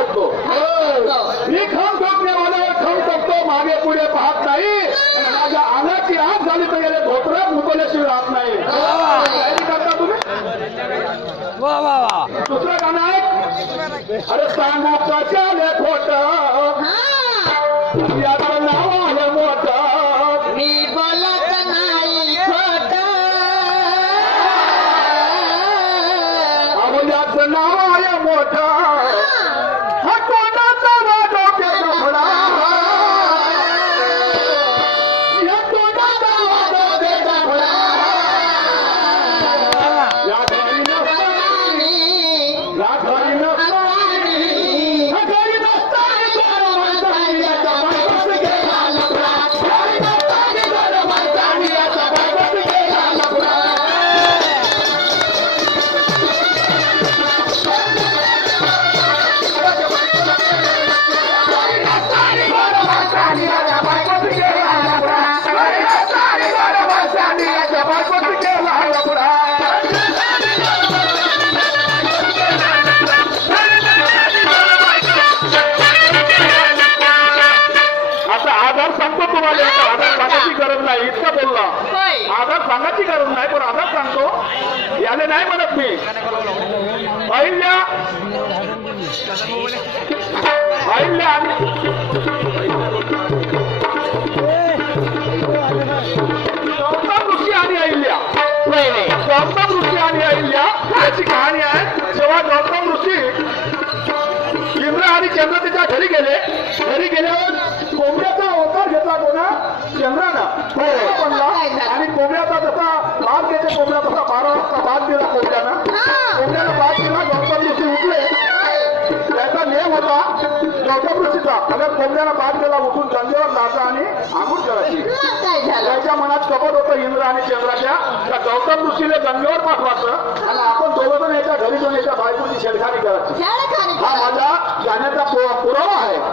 ठोकतो मी खाऊन ठोकणे मला खाऊन ठोकतो मागे पुढे पाहत नाही माझ्या अंगाची आग झाली तर गेले धोत्रात मुतल्याशिवाय राहत नाही तयारी करता तुम्ही दुसरं गाणं आहे अरे सांगू कशाले खोट याचं नाव आहे मोठं मी बोलत नाही खोट अहो याचं नाव आहे मोठं हा तोंडाचा डोक्याचा घोडा या तोंडाचा डोक्याचा घोडा या घरी नसतानी या घरी नसतानी या घरी नसतानी घर माणसानी याचा बायकोच गेला लफडा घरी नसतानी घर माणसानी याचा बायकोच गेला लफडा आता आधार सांगतो तुम्हाला आधार सांगायची गरज नाही इतकं बोलला आधार सांगायची गरज नाही पण आधार सांगतो याले नाही म्हणत मी अहिल्या आणि गौतम ऋषी आणि अहिल्या गौतम ऋषी आणि अहिल्या याची कहाणी आहे जेव्हा गौतम ऋषी इंद्र आणि चंद्र त्याच्या घरी गेल्यावर कोंबड्याचा अवतार घेतला कोणा चंद्रानं बनला आणि कोंबड्याचा जसा बाग घेते कोंबड्या तसा 12 वाजता बाग दिला कोंबड्याला बाग दिला गौतम ऋषी उठले त्याचा नियम होता गौतम ऋषीचा अगर कोंबड्याला बाग दिला उठून गंगेवर जायचा आणि आंघोळ करायची त्याच्या मनात कपट होतं इंद्र आणि चंद्राच्या त्या गौतम ऋषीला गंगेवर पाठवायचं आणि आपण दोघं जण याच्या घरी जाऊन याच्या बायकोची छेडखानी करायची हा माझा जाण्याचा पुरावा आहे